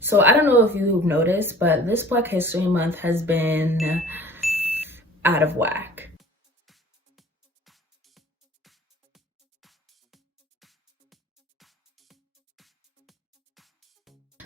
So I don't know if you've noticed, but this Black History Month has been out of whack.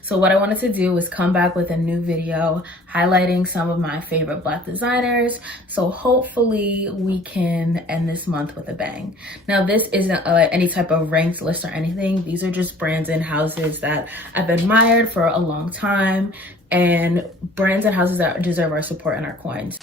So what I wanted to do was come back with a new video highlighting some of my favorite Black designers. So hopefully we can end this month with a bang. Now this isn't any type of ranked list or anything. These are just brands and houses that I've admired for a long time, and brands and houses that deserve our support and our coins.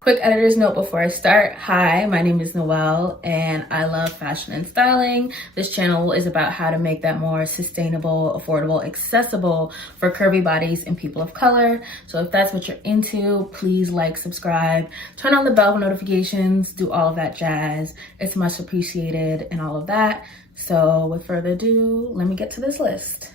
Quick editor's note before I start. Hi, my name is Noelle and I love fashion and styling. This channel is about how to make that more sustainable, affordable, accessible for curvy bodies and people of color. So if that's what you're into, please like, subscribe, turn on the bell for notifications, do all of that jazz. It's much appreciated and all of that. So with further ado, let me get to this list.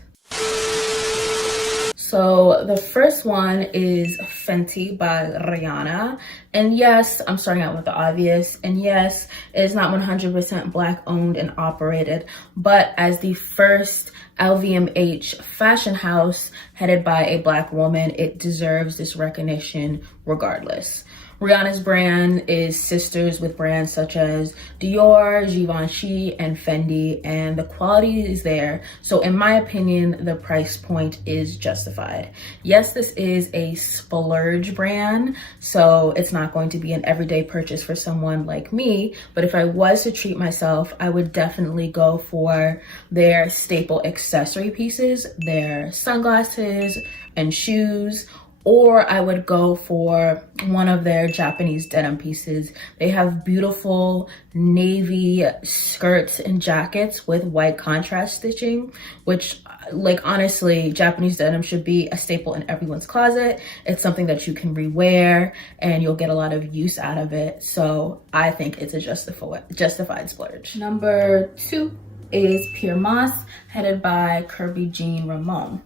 So the first one is Fenty by Rihanna. And yes, I'm starting out with the obvious. And yes, it is not 100% Black owned and operated, but as the first LVMH fashion house headed by a Black woman, it deserves this recognition regardless. Rihanna's brand is sisters with brands such as Dior, Givenchy, and Fenty, and the quality is there. So in my opinion, the price point is justified. Yes, this is a splurge brand, so it's not going to be an everyday purchase for someone like me, but if I was to treat myself, I would definitely go for their staple accessory pieces, their sunglasses and shoes, or I would go for one of their Japanese denim pieces. They have beautiful navy skirts and jackets with white contrast stitching, which, like, honestly, Japanese denim should be a staple in everyone's closet. It's something that you can rewear and you'll get a lot of use out of it. So I think it's a justified splurge. Number 2 is Pyer Moss, headed by Kirby Jean Ramon.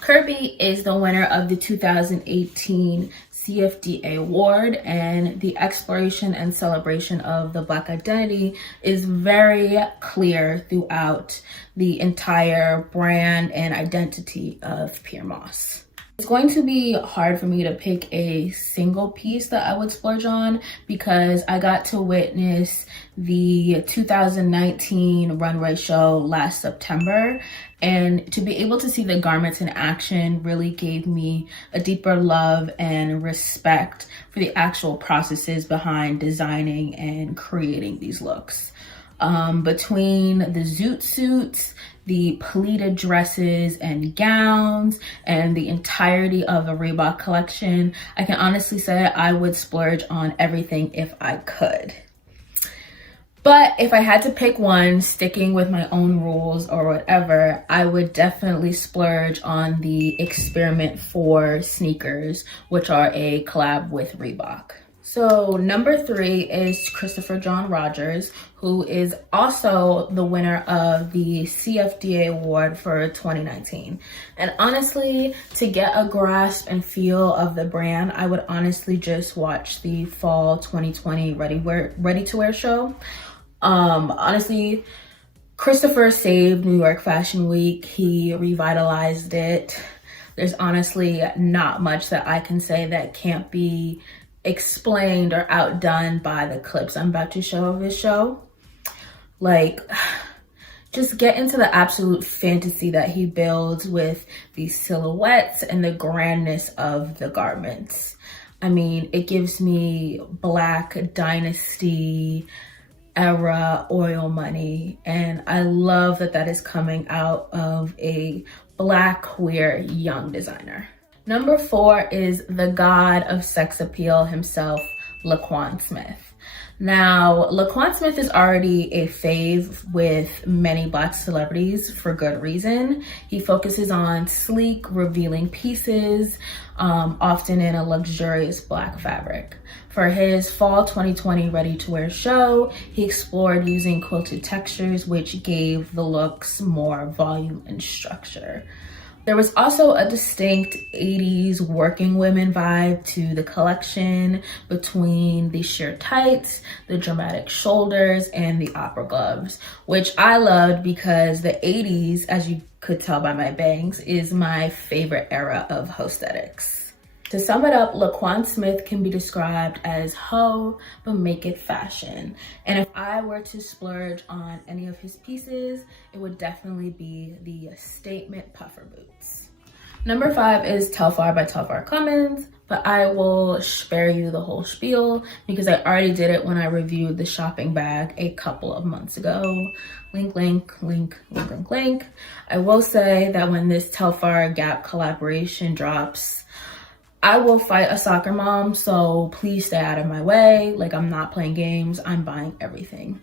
Kirby is the winner of the 2018 CFDA award, and the exploration and celebration of the Black identity is very clear throughout the entire brand and identity of Pyer Moss. It's going to be hard for me to pick a single piece that I would splurge on because I got to witness the 2019 runway show last September, and to be able to see the garments in action really gave me a deeper love and respect for the actual processes behind designing and creating these looks. Between the zoot suits, the pleated dresses and gowns, and the entirety of the Reebok collection, I can honestly say I would splurge on everything if I could. But if I had to pick one, sticking with my own rules or whatever, I would definitely splurge on the Experiment 4 sneakers, which are a collab with Reebok. So number 3 is Christopher John Rodgers, who is also the winner of the CFDA award for 2019. And honestly, to get a grasp and feel of the brand, I would honestly just watch the fall 2020 ready to wear show. Honestly, Christopher saved New York Fashion Week. He revitalized it. There's honestly not much that I can say that can't be explained or outdone by the clips I'm about to show of his show. Like, just get into the absolute fantasy that he builds with the silhouettes and the grandness of the garments. I mean, it gives me Black Dynasty era oil money, and I love that that is coming out of a Black queer young designer. Number 4 is the god of sex appeal himself, LaQuan Smith. Now, LaQuan Smith is already a fave with many Black celebrities for good reason. He focuses on sleek, revealing pieces, often in a luxurious Black fabric. For his fall 2020 ready-to-wear show, he explored using quilted textures, which gave the looks more volume and structure. There was also a distinct 80s working women vibe to the collection between the sheer tights, the dramatic shoulders, and the opera gloves, which I loved because the 80s, as you could tell by my bangs, is my favorite era of aesthetics. To sum it up, LaQuan Smith can be described as hoe, but make it fashion. And if I were to splurge on any of his pieces, it would definitely be the statement puffer boots. Number 5 is Telfar by Telfar Cummins, but I will spare you the whole spiel because I already did it when I reviewed the shopping bag a couple of months ago. Link, link, link, link, link, link. I will say that when this Telfar Gap collaboration drops, I will fight a soccer mom, so please stay out of my way. Like, I'm not playing games, I'm buying everything.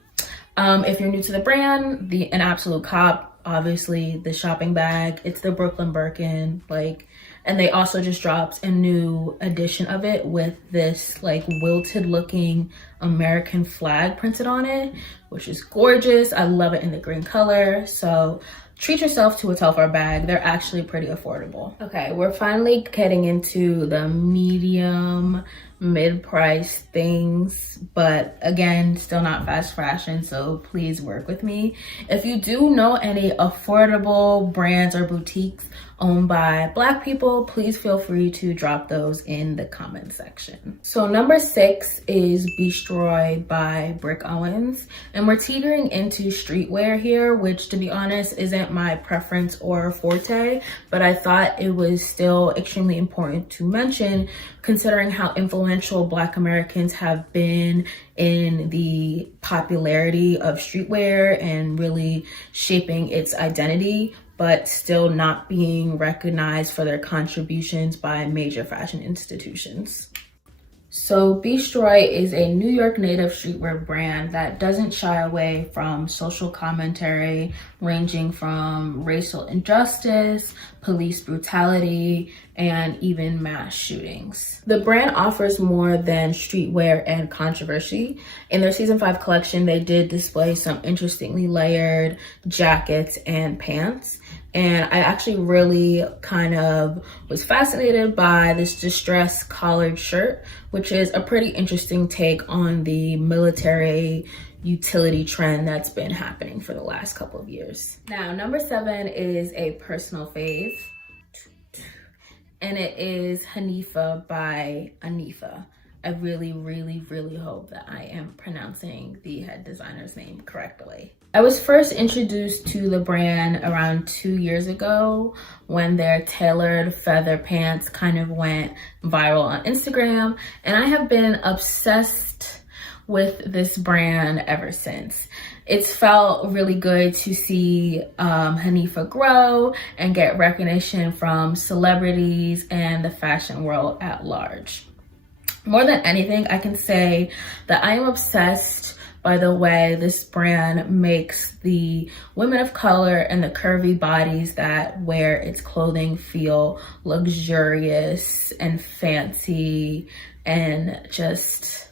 If you're new to the brand, an absolute cop, obviously the shopping bag, it's the Brooklyn Birkin, like, and they also just dropped a new edition of it with this like wilted looking American flag printed on it, which is gorgeous. I love it in the green color. So treat yourself to a Telfar bag. They're actually pretty affordable. Okay, we're finally getting into the medium mid-price things, but again, still not fast fashion, so please work with me. If you do know any affordable brands or boutiques owned by Black people, please feel free to drop those in the comment section. So number 6 is BSTROY by Brick Owens, and we're teetering into streetwear here, which to be honest isn't my preference or forte, but I thought it was still extremely important to mention considering how influential Black Americans have been in the popularity of streetwear and really shaping its identity, but still not being recognized for their contributions by major fashion institutions. So BSTROY is a New York native streetwear brand that doesn't shy away from social commentary ranging from racial injustice, police brutality, and even mass shootings. The brand offers more than streetwear and controversy. In their season 5 collection, they did display some interestingly layered jackets and pants. And I actually really kind of was fascinated by this distressed collared shirt, which is a pretty interesting take on the military utility trend that's been happening for the last couple of years. Now, number 7 is a personal fave, and it is Hanifa by Hanifa. I really, really, really hope that I am pronouncing the head designer's name correctly. I was first introduced to the brand around 2 years ago when their tailored feather pants kind of went viral on Instagram, and I have been obsessed with this brand ever since. It's felt really good to see Hanifa grow and get recognition from celebrities and the fashion world at large. More than anything, I can say that I am obsessed by the way this brand makes the women of color and the curvy bodies that wear its clothing feel luxurious and fancy, and just,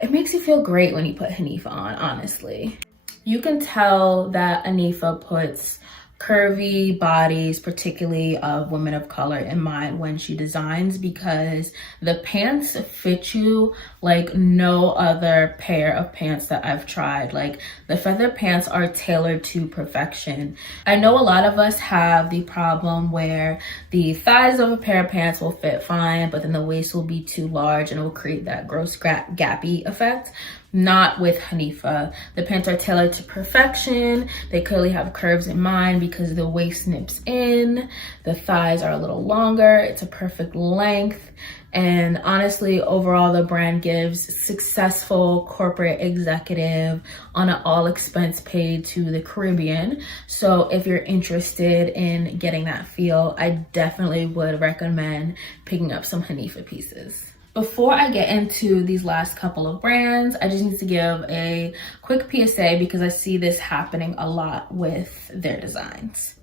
it makes you feel great when you put Hanifa on, honestly. You can tell that Hanifa puts curvy bodies, particularly of women of color, in mind when she designs, because the pants fit you like no other pair of pants that I've tried. Like, the feather pants are tailored to perfection. I know a lot of us have the problem where the thighs of a pair of pants will fit fine, but then the waist will be too large and it will create that gross gappy effect. Not with Hanifa. The pants are tailored to perfection. They clearly have curves in mind because the waist nips in. The thighs are a little longer. It's a perfect length. And honestly, overall, the brand gives successful corporate executive on an all expense paid to the Caribbean. So if you're interested in getting that feel, I definitely would recommend picking up some Hanifa pieces. Before I get into these last couple of brands, I just need to give a quick PSA because I see this happening a lot with their designs.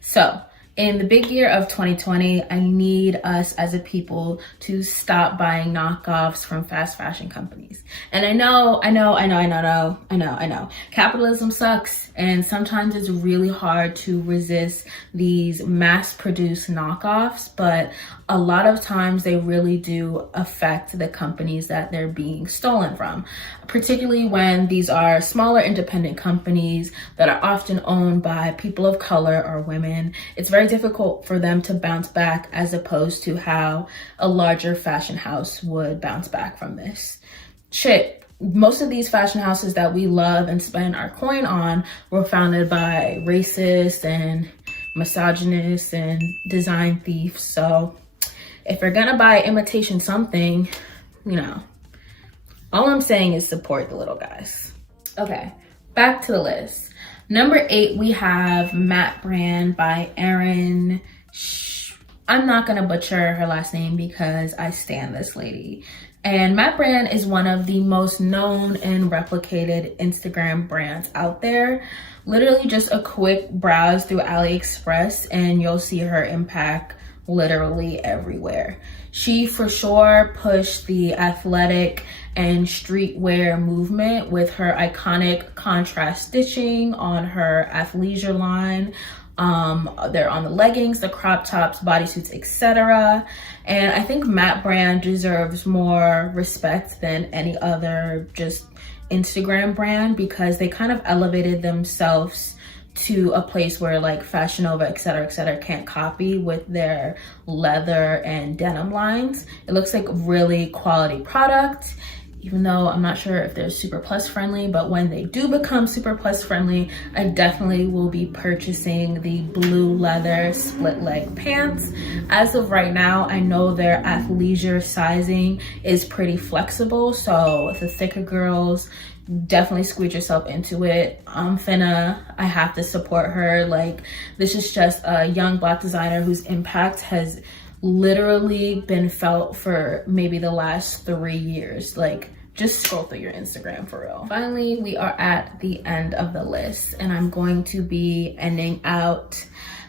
So, In the big year of 2020, I need us as a people to stop buying knockoffs from fast fashion companies. And I know. Capitalism sucks, and sometimes it's really hard to resist these mass-produced knockoffs, but a lot of times they really do affect the companies that they're being stolen from, particularly when these are smaller independent companies that are often owned by people of color or women. It's very difficult for them to bounce back as opposed to how a larger fashion house would bounce back from this. Shit, most of these fashion houses that we love and spend our coin on were founded by racists and misogynists and design thieves. So if you're gonna buy imitation something, you know, all I'm saying is support the little guys. Okay, back to the list. Number 8, we have Matte Brand by Erin. I'm not gonna butcher her last name because I stan this lady. And Matte Brand is one of the most known and replicated Instagram brands out there. Literally just a quick browse through AliExpress and you'll see her impact literally everywhere. She for sure pushed the athletic and streetwear movement with her iconic contrast stitching on her athleisure line. They're on the leggings, the crop tops, bodysuits, etc. And I think Matte Brand deserves more respect than any other just Instagram brand because they kind of elevated themselves to a place where like Fashion Nova, etc., can't copy with their leather and denim lines. It looks like really quality product, even though I'm not sure if they're super plus friendly, but when they do become super plus friendly, I definitely will be purchasing the blue leather split leg pants. As of right now, I know their athleisure sizing is pretty flexible, so the thicker girls, definitely squeeze yourself into it. I have to support her. Like, this is just a young Black designer whose impact has literally been felt for maybe the last 3 years. Like, just scroll through your Instagram for real. Finally, we are at the end of the list and I'm going to be ending out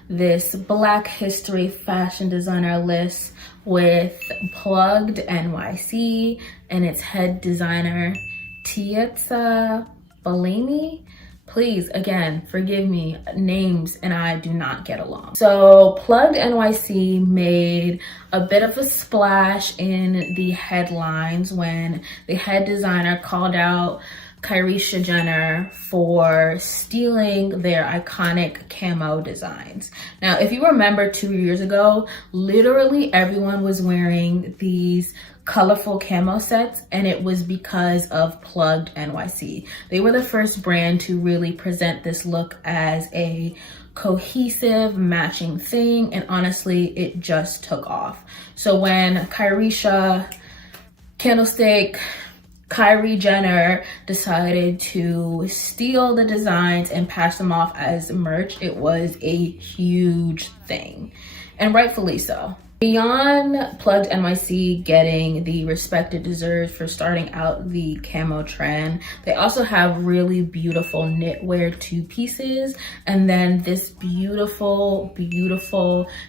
this Black History fashion designer list with PluggedNYC and its head designer Tietza Balemi. Please, again, forgive me, names and I do not get along. So PluggedNYC made a bit of a splash in the headlines when the head designer called out Kylie Jenner for stealing their iconic camo designs. Now, if you remember 2 years ago, literally everyone was wearing these colorful camo sets and it was because of PluggedNYC. They were the first brand to really present this look as a cohesive matching thing, and honestly it just took off. So when Candlestick Kylie Jenner decided to steal the designs and pass them off as merch, it was a huge thing, and rightfully so. Beyond PluggedNYC getting the respect it deserves for starting out the camo trend, they also have really beautiful knitwear two pieces, and then this beautiful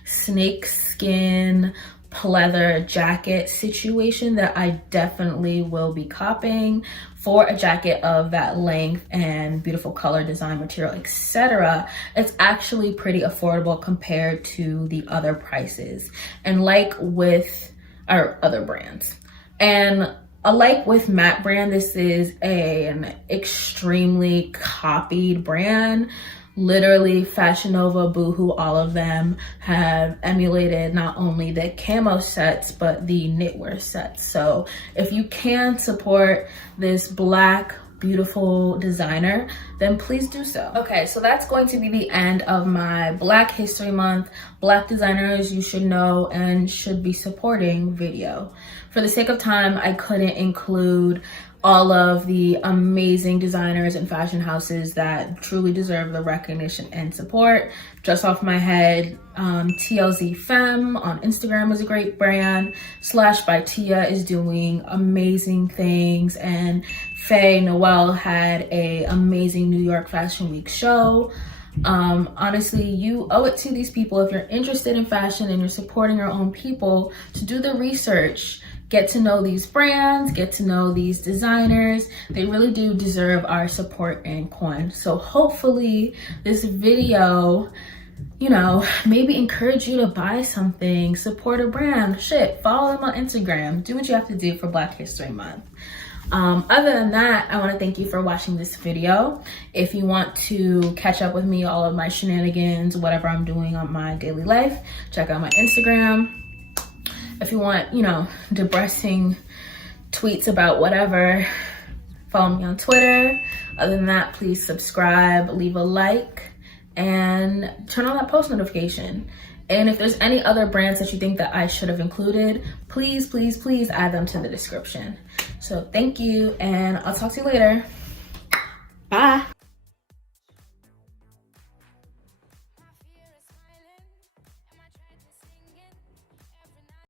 snakeskin pleather jacket situation that I definitely will be copying. For a jacket of that length and beautiful color, design, material, etc., it's actually pretty affordable compared to the other prices. And like with our other brands, and alike with Matte Brand, this is an extremely copied brand. Literally Fashion Nova, Boohoo, all of them have emulated not only the camo sets, but the knitwear sets. So if you can support this Black, beautiful designer, then please do so. Okay, so that's going to be the end of my Black History Month, Black designers you should know and should be supporting video. For the sake of time, I couldn't include all of the amazing designers and fashion houses that truly deserve the recognition and support. Just off my head, TLZ Femme on Instagram is a great brand. Slash by Tia is doing amazing things, and Faye Noel had a amazing New York Fashion Week show. Honestly, you owe it to these people, if you're interested in fashion and you're supporting your own people, to do the research, get to know these brands, get to know these designers. They really do deserve our support and coin. So hopefully this video, you know, maybe encourage you to buy something, support a brand, shit, follow them on Instagram, do what you have to do for Black History Month. Other than that, I want to thank you for watching this video. If you want to catch up with me, all of my shenanigans, whatever I'm doing on my daily life, check out my Instagram. If you want, you know, depressing tweets about whatever, follow me on Twitter. Other than that, please subscribe, leave a like, and turn on that post notification. And if there's any other brands that you think that I should have included, please, please, please add them to the description. So thank you, and I'll talk to you later. Bye.